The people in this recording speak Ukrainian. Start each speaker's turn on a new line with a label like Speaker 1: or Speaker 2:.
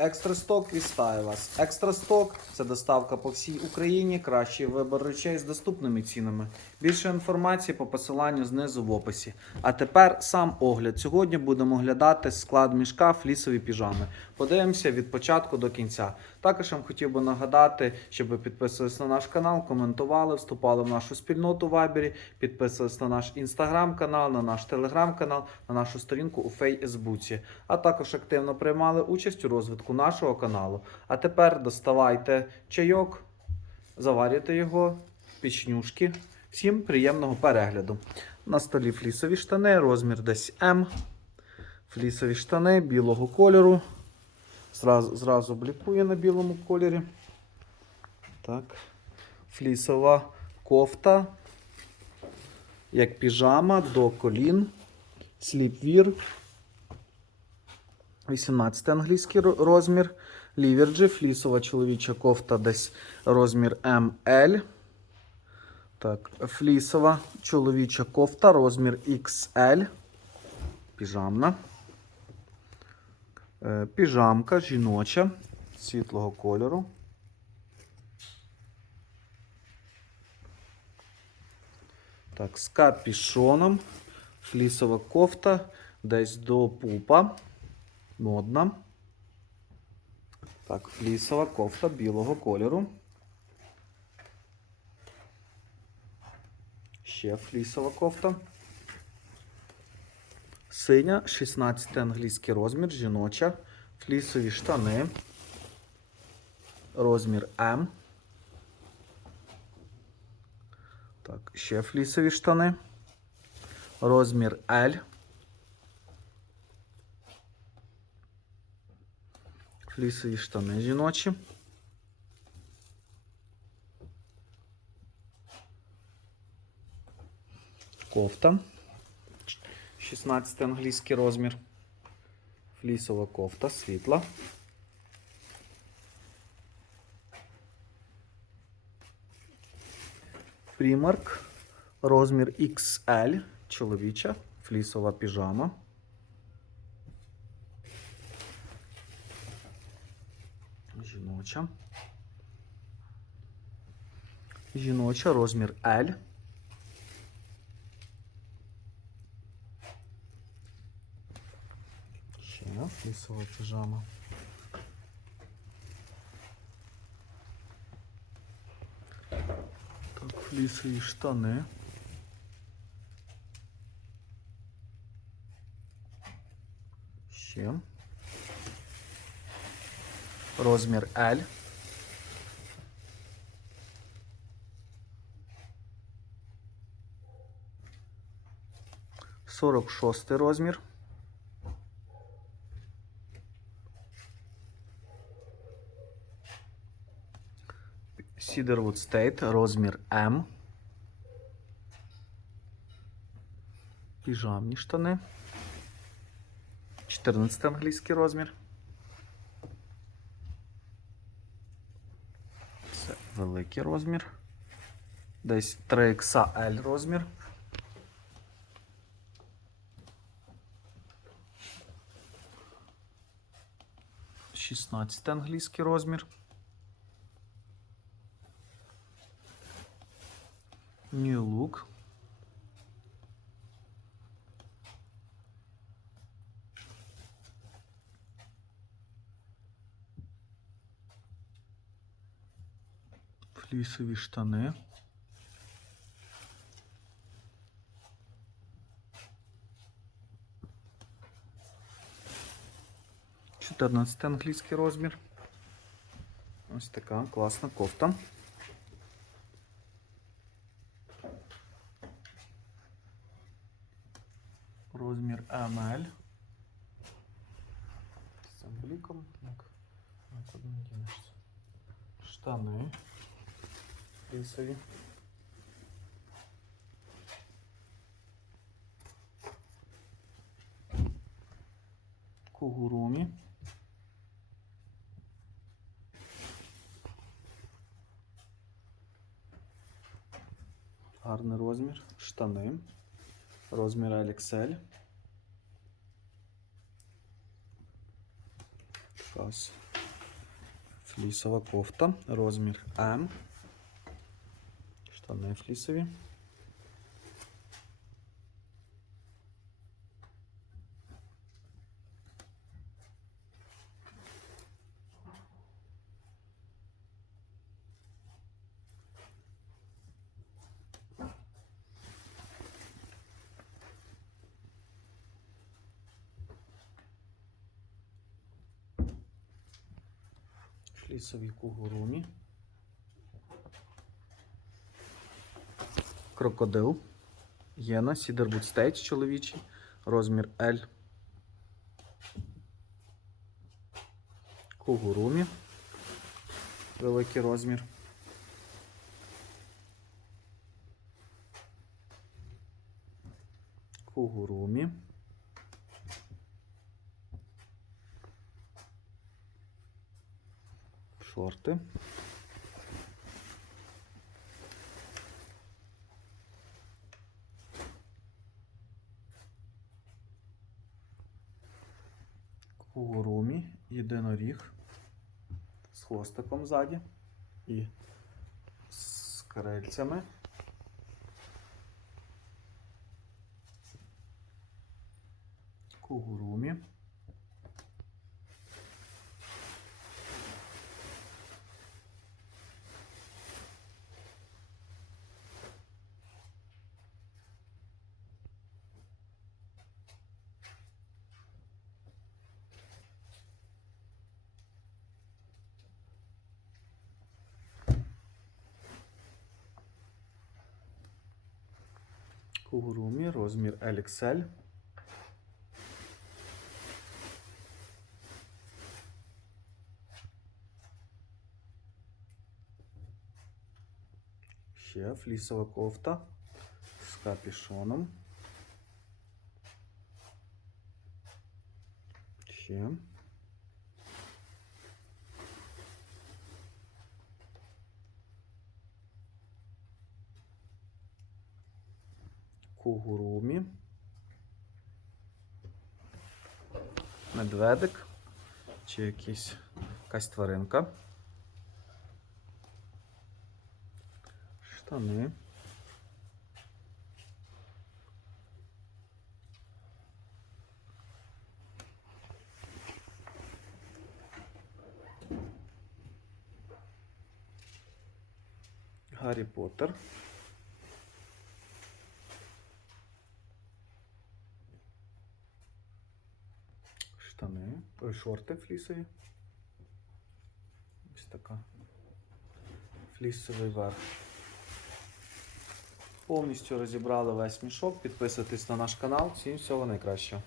Speaker 1: Екстрасток вітає вас. Екстрасток це доставка по всій Україні. Кращий вибір речей з доступними цінами. Більше інформації по посиланню знизу в описі. А тепер сам огляд. Сьогодні будемо оглядати склад мішка флісові піжами. Подивимося від початку до кінця. Також вам хотів би нагадати, щоб ви підписувались на наш канал, коментували, вступали в нашу спільноту в Вайбері, підписувались на наш інстаграм-канал, на наш телеграм-канал, на нашу сторінку у Фейсбуці, а також активно приймали участь у розвитку нашого каналу. А тепер доставайте чайок, заварюйте його, пічнюшки. Всім приємного перегляду. На столі флісові штани, розмір десь М. Флісові штани білого кольору. Зразу, зразу блікує на білому кольорі. Так. Флісова кофта. Як піжама до колін. Сліпвір. 18 англійський розмір. Ліверджі, флісова чоловіча кофта десь розмір ML. Так, флісова чоловіча кофта, розмір XL. Піжамна. Е, Піжамка жіноча світлого кольору. Так, з капішоном. Флісова кофта десь до пупа. Модна. Так, флісова кофта білого кольору. Ще флісова кофта. Синя, 16 англійський розмір, жіноча. Флісові штани. Розмір М. Так, ще флісові штани. Розмір L. Флісові штани жіночі. Кофта. 16 англійський розмір. Флісова кофта світла. Примарк. Розмір XL. Чоловіча. Флісова піжама. Жіноча. Жіноча розмір L. Ще флісова піжама. Так, флісові штани. Ще. Розмір L. Сорок шостий розмір. Cedarwood State, розмір М. Піжамні штани. 14 англійський розмір. Великий розмір. Десь 3XL розмір. Шістнадцятий англійський розмір. New look. Флісові штани. Чотирнадцятий англійський розмір. Ось така класна кофта. Розмір ML. З цим бліком. Так, а куди не дінешся? Штани. Лісові. Кугурумі. Гарний розмір. Штани. Розмір LXL. Флісова кофта, розмір М. Штани флісові. Флісові кугурумі. Крокодил. Єна, Сідервуд Стейдж чоловічий. Розмір L. Кугурумі. Великий розмір. Кугурумі. Шорти. Кугурумі, єдиноріг з хвостиком ззаді і з крильцями. Кугурумі. Кугурумі, розмір LXL. Ще флісова кофта з капюшоном. Ще. Кугурумі. Медведик. Чи якийсь якась тваринка. Штани. Гаррі Поттер. Штани. Шорти флісові. Ось така. Флісовий верх. Повністю розібрали весь мішок. Підписуйтесь на наш канал. Всім всього найкращого.